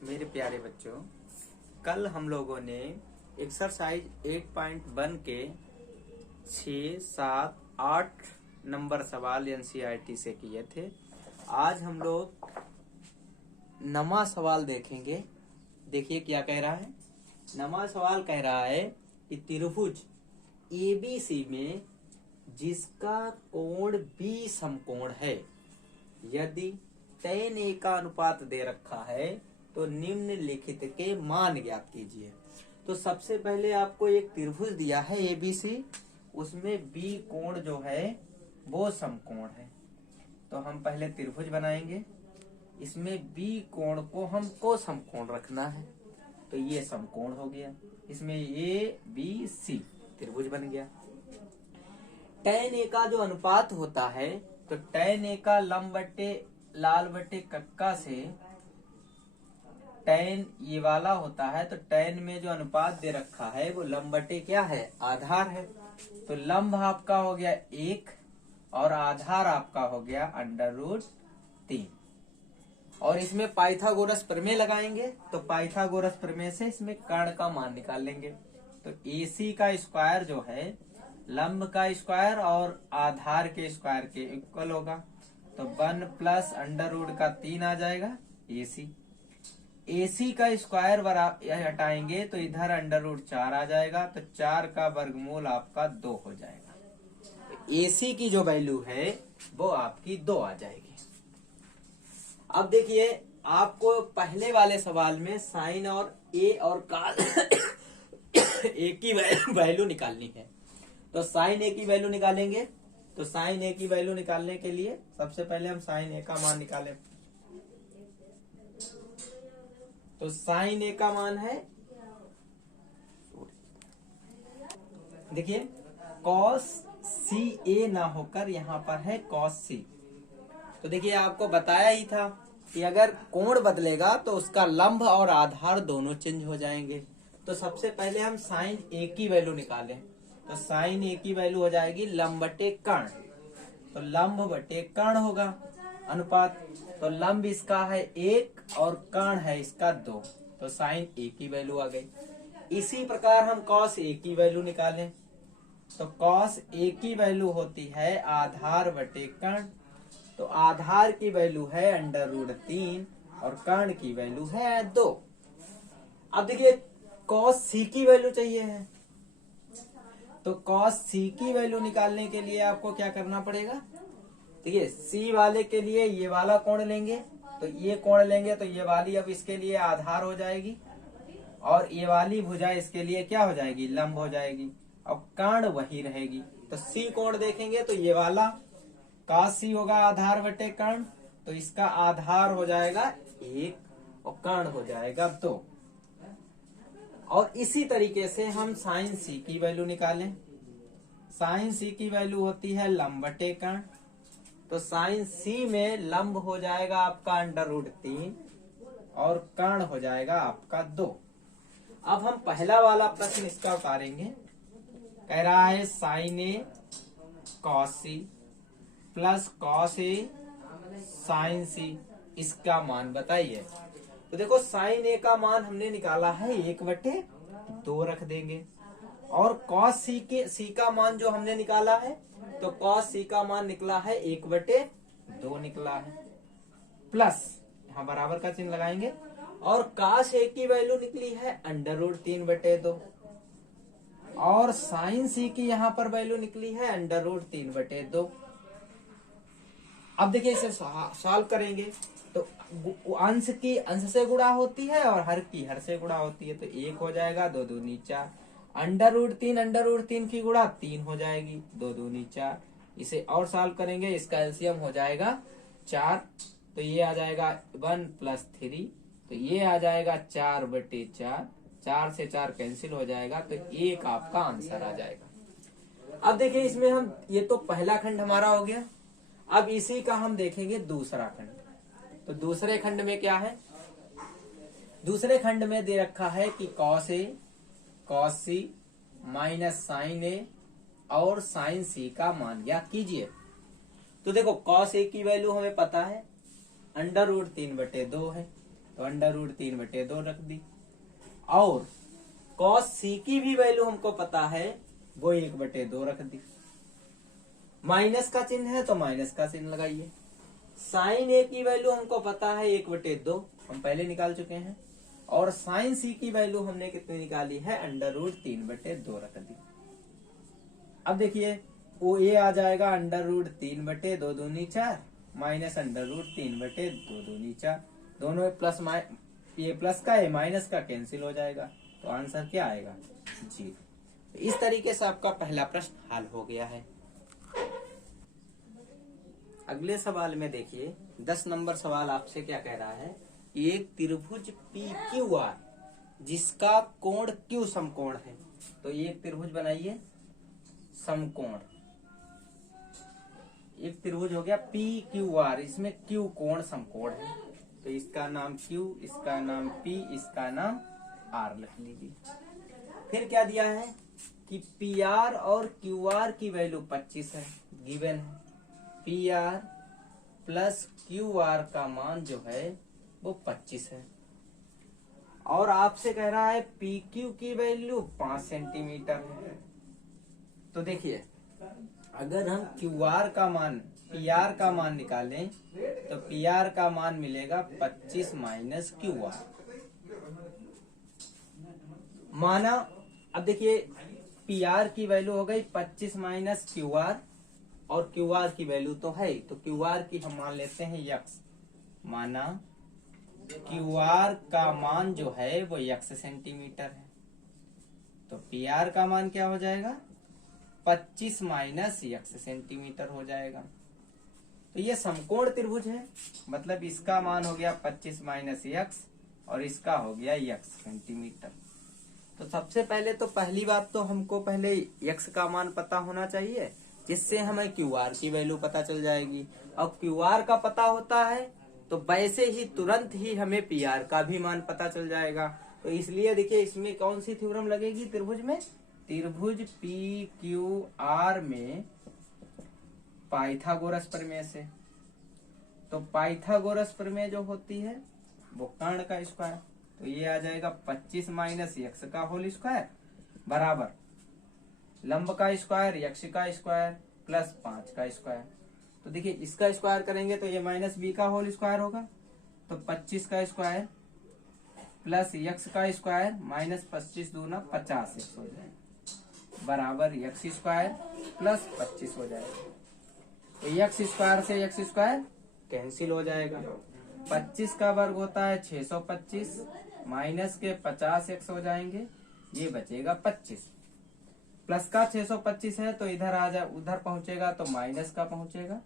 मेरे प्यारे बच्चों, कल हम लोगों ने एक्सरसाइज 8.1 के 6, 7, 8 नंबर सवाल एनसीईआरटी से किए थे। आज हम लोग 9वां सवाल देखेंगे। देखिए क्या कह रहा है। 9वां सवाल कह रहा है कि त्रिभुज एबीसी में जिसका कोण बी समकोण है, यदि tan A का अनुपात दे रखा है तो निम्नलिखित के मान ज्ञात कीजिए। तो सबसे पहले आपको एक त्रिभुज दिया है एबीसी, उसमें बी कोण जो है वो समकोण है। तो हम पहले त्रिभुज बनाएंगे, इसमें बी कोण को हमको समकोण रखना है, तो ये समकोण हो गया। इसमें ए बी सी त्रिभुज बन गया। tan A का जो अनुपात होता है, तो tan A का लंब बटे लाल बटे कक्का से tan ये वाला होता है, तो tan में जो अनुपात दे रखा है वो लंब बटे क्या है, आधार है। तो लंब आपका हो गया 1 और आधार आपका हो गया √3। और इसमें पाइथागोरस प्रमेय लगाएंगे, तो पाइथागोरस प्रमेय से इसमें कर्ण का मान निकाल लेंगे। तो AC का स्क्वायर जो है लंब का स्क्वायर और आधार के स्क्वायर के इक्वल होगा, तो 1 प्लस √3 आ जाएगा AC का स्क्वायर हटाएंगे तो इधर √4 आ जाएगा, तो 4 का वर्गमूल आपका 2 हो जाएगा। AC की जो वैल्यू है वो आपकी 2 आ जाएगी। अब देखिए, आपको पहले वाले सवाल में साइन और A और cos A की वैल्यू निकालनी है। तो साइन A की वैल्यू निकालेंगे, तो साइन A की वैल्यू निकालने के लिए सबसे पहले हम साइन A का मान निकालें। तो साइन A का मान है, देखिए cos CA ना होकर यहाँ पर है cos C। तो देखिए आपको बताया ही था कि अगर कोण बदलेगा तो उसका लंब और आधार दोनों चेंज हो जाएंगे। तो सबसे पहले हम साइन A की वैल्यू निकालें, तो साइन A की वैल्यू हो जाएगी लंब बटे कर्ण। तो लंब बटे कर्ण होगा अनुपात, तो लंब इसका है 1 और कर्ण है इसका 2, तो साइन A की वैल्यू आ गई। इसी प्रकार हम cos A की वैल्यू निकालें, तो cos A की वैल्यू होती है आधार बटे कर्ण, तो आधार की वैल्यू है √3 और कर्ण की वैल्यू है 2। अब देखिए cos C की वैल्यू चाहिए है, तो cos C की वैल्यू निकालने के लिए आपको क्या करना पड़ेगा। देखिए C वाले के लिए ये वाला कोण लेंगे, तो ये कोण लेंगे तो ये वाली अब इसके लिए आधार हो जाएगी, और ये वाली भुजा इसके लिए क्या हो जाएगी, लंब हो जाएगी, और कर्ण वही रहेगी। तो C कोण देखेंगे तो ये वाला cos C होगा आधार बटे कर्ण, तो इसका आधार हो जाएगा 1 और कर्ण हो जाएगा 2। और इसी तरीके से हम साइन C की वैल्यू निकालें। साइन C की वैल्यू होती है लंब बटे कर्ण, तो साइन C में लंब हो जाएगा आपका √3 और कर्ण हो जाएगा आपका 2। अब हम पहला वाला प्रश्न इसका उतारेंगे। कह रहा है sine A cos C plus cos A sine C, इसका मान बताइए। तो देखो साइन A का मान हमने निकाला है 1/2 रख देंगे, और cos C का मान जो हमने निकाला है, तो cos C का मान निकला है 1/2 निकला है, प्लस यहाँ बराबर का चिन्ह लगाएंगे, और cos A की वैल्यू निकली है √3/2 और साइन C की यहाँ पर वैल्यू निकली है √3/2। अब देखिए इसे सॉल्व करेंगे, तो अंश की अंश से गुणा होती है और हर की हर से गुणा होती है, तो 1 हो जाएगा, 2 दूनी 4, √3 की गुणा 3 हो जाएगी, 2 दूनी 4। इसे और सॉल्व करेंगे, इसका एलसीएम हो जाएगा 4, तो ये आ जाएगा 1 + 3, तो ये आ जाएगा 4/4, 4 से 4 कैंसिल हो जाएगा, तो 1 आपका आंसर आ जाएगा। अब देखिए इसमें हम, ये तो पहला खंड हमारा हो गया। अब इसी का हम देखेंगे दूसरा खंड। तो दूसरे खंड में क्या है, दूसरे खंड में दे रखा है कि cos C minus sine A और साइन C का मान ज्ञात कीजिए। तो देखो cos A की वैल्यू हमें पता है √3/2 है, तो √3/2 रख दी। और cos c की भी वैल्यू हमको पता है, वो 1/2 रख दी। माइनस का चिन्ह है तो माइनस का चिन्ह लगाइए। साइन ए की वैल्यू हमको पता है 1/2, हम पहले निकाल चुके हैं। और साइन सी की वैल्यू हमने कितनी निकाली है, √3/2 रख दी। अब देखिए वो ए आ जाएगा √3/2 दूनी 4 माइनस √3/2 दूनी 4, दोनों प्लस ये प्लस का ये माइनस का कैंसिल हो जाएगा, तो आंसर क्या आएगा, 0। इस तरीके से आपका पहला प्रश्न हल हो गया है। अगले सवाल में देखिए 10 नंबर सवाल आपसे क्या कह रहा है, एक त्रिभुज PQR जिसका कोण Q समकोण है। तो एक त्रिभुज बनाइए समकोण, एक त्रिभुज हो गया PQR, इसमें Q कोण समकोण है। तो इसका नाम Q, इसका नाम P, इसका नाम R लिख लीजिए। फिर क्या दिया है कि PR और QR की वैल्यू 25 है, गिवन है। PR प्लस QR का मान जो है वो 25 है। और आपसे कह रहा है PQ की वैल्यू 5 सेंटीमीटर है। तो देखिए अगर हम QR का मान PR का मान निकालें तो PR का मान मिलेगा 25 माइनस QR। माना अब देखिए PR की वैल्यू हो गई 25 माइनस QR और QR की वैल्यू तो है, तो QR की हम मान लेते हैं x। माना QR का मान जो है वो x सेंटीमीटर है, तो PR का मान क्या हो जाएगा, 25 माइनस x सेंटीमीटर हो जाएगा। तो ये समकोण त्रिभुज है, मतलब इसका मान हो गया 25 माइनस x और इसका हो गया x सेंटीमीटर। तो सबसे पहले तो पहली बात तो हमको पहले x का मान पता होना चाहिए, जिससे हमें QR की वैल्यू पता चल जाएगी। और QR का पता होता है तो वैसे ही तुरंत ही हमें PR का भी मान पता चल जाएगा। तो इसलिए देखिए इसमें कौन सी थ्योरम लगेगी त्रिभुज में, त्रिभुज PQR में पाइथागोरस प्रमेय से। तो पाइथागोरस प्रमेय जो होती है वो कर्ण का स्क्वायर, तो ये आ जाएगा 25 माइनस x का होल स्क्वायर बराबर लंब का स्क्वायर x का स्क्वायर प्लस 5 का स्क्वायर। तो देखिए इसका स्क्वायर करेंगे तो ये माइनस b का होल स्क्वायर होगा, तो 25 का स्क्वायर प्लस x का स्क्वायर माइनस 25 दूना 50x हो जाएगा बराबर x स्क्वायर प्लस 25 हो जाएगा। तो x स्क्वायर से x स्क्वायर कैंसिल हो जाएगा। 25 का वर्ग होता है 625 माइनस के 50x हो जाएंगे, ये बचेगा 25। प्लस का 625 है तो इधर आ जा, उधर पहुंचेगा तो माइनस का पहुंचेगा,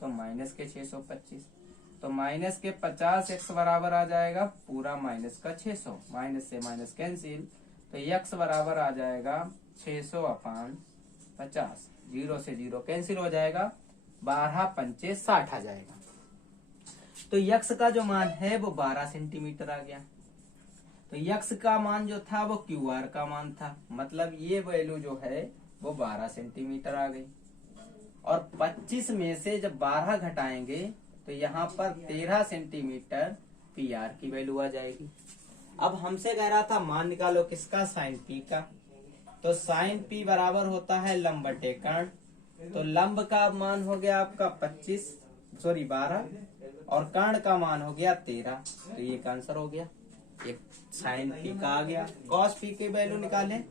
तो माइनस के 625, तो माइनस के 50x बराबर आ जाएगा पूरा माइनस का 600, माइनस से माइनस कैंसिल, तो x बराबर आ जाएगा 600/50, 0 से 0 कैंसिल हो जाएगा, 12 पंचे 60 आ जाएगा। तो x का जो मान है वो 12 सेंटीमीटर आ गया। तो x का मान जो था वो QR का मान था, मतलब ये वैल्यू जो है वो 12 सेंटीमीटर आ गई। और 25 में से जब 12 घटाएंगे तो यहाँ पर 13 सेंटीमीटर PR की वैल्यू आ जाएगी। अब हमसे कह रहा था मान निकालो किसका, साइन P का। तो साइन P बराबर होता है लंब बटे कर्ण, तो लंब का मान हो गया आपका 12 और कर्ण का मान हो गया 13, तो ये आंसर हो गया। एक साइन P का आ गया। cos P की वैल्यू निकालें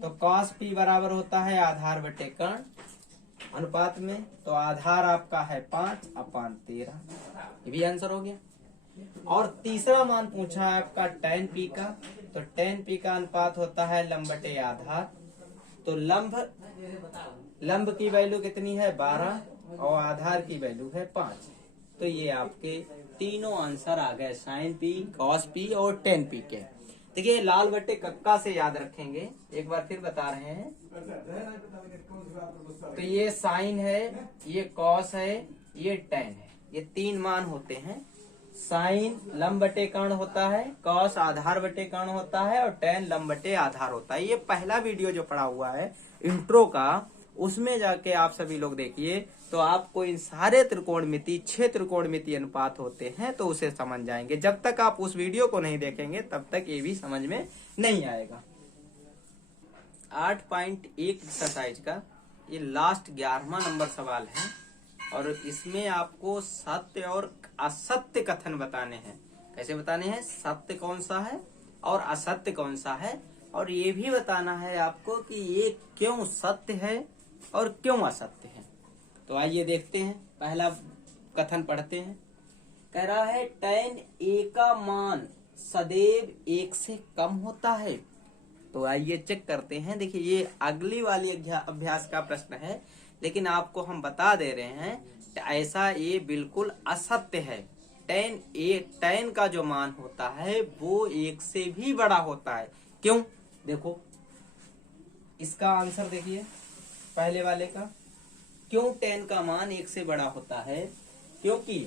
तो cos P बराबर होता है आधार बटे कर्ण अनुपात में, तो आधार आपका है 5/13, ये भी आंसर हो गया। और तीसरा मान पूछा है आपका tan P का, तो tan P का अनुपात होता है लंब बटे आधार, तो लंब की वैल्यू कितनी है 12 और आधार की वैल्यू है 5। तो ये आपके तीनों आंसर आ गए साइन P, cos P और tan P के। देखिए लाल बटे कक्का से याद रखेंगे, एक बार फिर बता रहे हैं। तो ये साइन है, ये cos है, ये tan है, ये 3 मान होते हैं। साइन लंब बटे कर्ण होता है, cos आधार बटे कर्ण होता है और tan लंब बटे आधार होता है। ये पहला वीडियो जो पड़ा हुआ है इंट्रो का, उसमें जाके आप सभी लोग देखिए तो आपको इन सारे त्रिकोणमिति 6 त्रिकोणमिति अनुपात होते हैं तो उसे समझ जाएंगे। जब तक आप उस वीडियो को नहीं देखेंगे तब तक ये भी समझ में नहीं आएगा। 8.1 एक्सरसाइज का ये लास्ट 11वां नंबर सवाल है और इसमें आपको सत्य और असत्य कथन बताने हैं। कैसे बताने हैं? सत्य कौन सा है और असत्य कौन सा है, और ये भी बताना है आपको कि ये क्यों सत्य है और क्यों असत्य है। तो आइए देखते हैं, पहला कथन पढ़ते हैं। कह रहा है tan a का मान सदैव 1 से कम होता है। तो आइए चेक करते हैं। देखिए ये अगली वाली अभ्यास का प्रश्न है, लेकिन आपको हम बता दे रहे हैं ऐसा ये बिल्कुल असत्य है। tan का जो मान होता है वो 1 से भी बड़ा होता है। क्यों? देखो इसका आंसर देखिए पहले वाले का। क्यों tan का मान 1 से बड़ा होता है? क्योंकि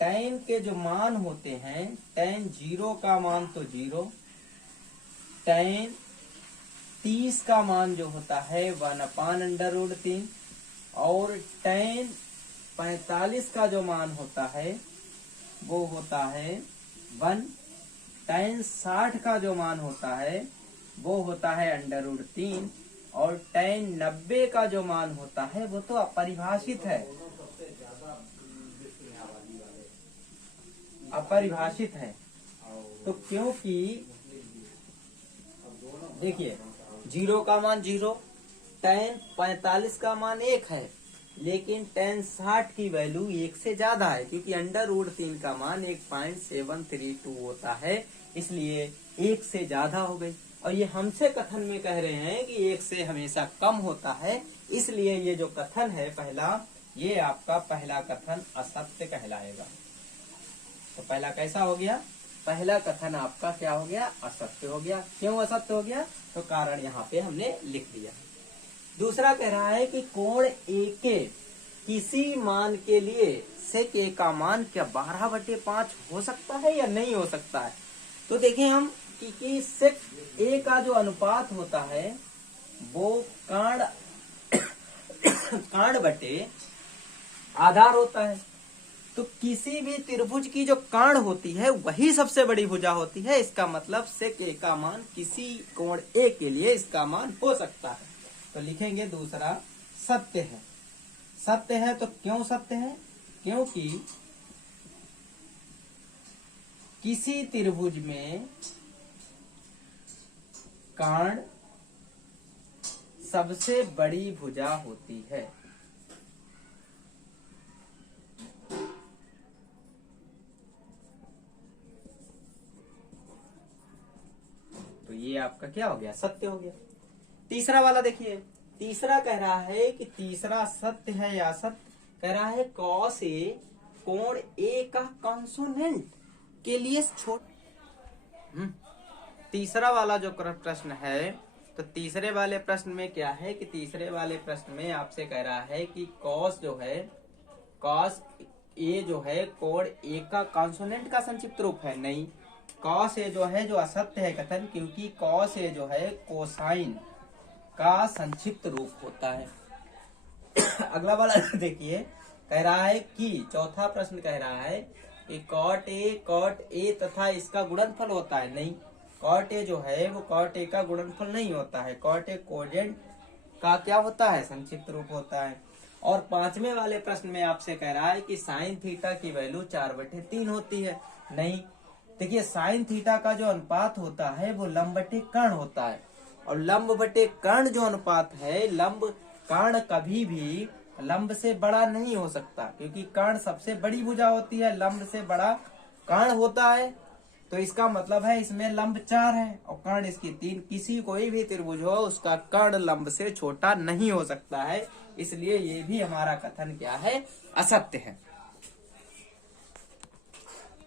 tan के जो मान होते हैं, tan 0 का मान तो 0, tan 30 का मान जो होता है 1/√3 और tan 45 का जो मान होता है वो होता है 1। tan 60 का जो मान होता है वो होता है √3 और tan 90 का जो मान होता है वो तो अपरिभाषित है, अपरिभाषित है। तो क्योंकि देखिए 0 का मान 0, tan 45 का मान 1 है, लेकिन tan 60 की वैल्यू 1 से ज्यादा है क्योंकि √3 का मान 1.732 होता है, इसलिए 1 से ज्यादा हो गई। और ये हमसे कथन में कह रहे हैं कि 1 से हमेशा कम होता है, इसलिए ये जो कथन है पहला, ये आपका पहला कथन असत्य कहलाएगा। तो पहला कैसा हो गया? पहला कथन आपका क्या हो गया? असत्य हो गया। क्यों असत्य हो गया? तो कारण यहाँ पे हमने लिख दिया। दूसरा कह रहा है कि कोण ए के किसी मान के लिए sec a का मान क्या 12/5 हो सकता है या नहीं हो सकता है? तो देखें हम कि sec a का जो अनुपात होता है वो कांड बटे आधार होता है। तो किसी भी त्रिभुज की जो कांड होती है वही सबसे बड़ी भुजा होती है। इसका मतलब sec a का मान किसी कोण a के लिए इसका मान हो सकता है। तो लिखेंगे दूसरा सत्य है। सत्य है तो क्यों सत्य है? क्योंकि किसी त्रिभुज में कांड सबसे बड़ी भुजा होती है। तो ये आपका क्या हो गया? सत्य हो गया। तीसरा वाला देखिए, तीसरा कह रहा है कि तीसरा सत्य है या असत्य? कह रहा है cos a कोण a का कॉन्सोनेंट के लिए तीसरा वाला जो प्रश्न है, तो तीसरे वाले प्रश्न में क्या है कि तीसरे वाले प्रश्न में आपसे कह रहा है कि cos जो है, cos a जो है कोण a का कॉन्सोनेंट का संक्षिप्त रूप है। नहीं, cos a जो है जो असत्य है कथन, क्योंकि cos a जो है कोसाइन का संक्षिप्त रूप होता है। अगला वाला देखिए, कह रहा है कि चौथा प्रश्न कह रहा है कि cot a तथा इसका गुणनफल होता है। नहीं, cot a जो है वो cot a का गुणनफल नहीं होता है। cot a कोजेंट का क्या होता है? संक्षिप्त रूप होता है। और पांचवें वाले प्रश्न में आपसे कह रहा है कि साइन थीटा की वैल्यू 4/3 होती है। नहीं, देखिए साइन थीटा का जो अनुपात होता है वो लंब बटे कर्ण होता है, और लंब बटे कर्ण जो अनुपात है, लंब कर्ण कभी भी लंब से बड़ा नहीं हो सकता, क्योंकि कर्ण सबसे बड़ी भुजा होती है, लंब से बड़ा कर्ण होता है। तो इसका मतलब है इसमें लंब 4 है और कर्ण इसकी 3। किसी कोई भी त्रिभुज हो उसका कर्ण लंब से छोटा नहीं हो सकता है, इसलिए ये भी हमारा कथन क्या है? असत्य है।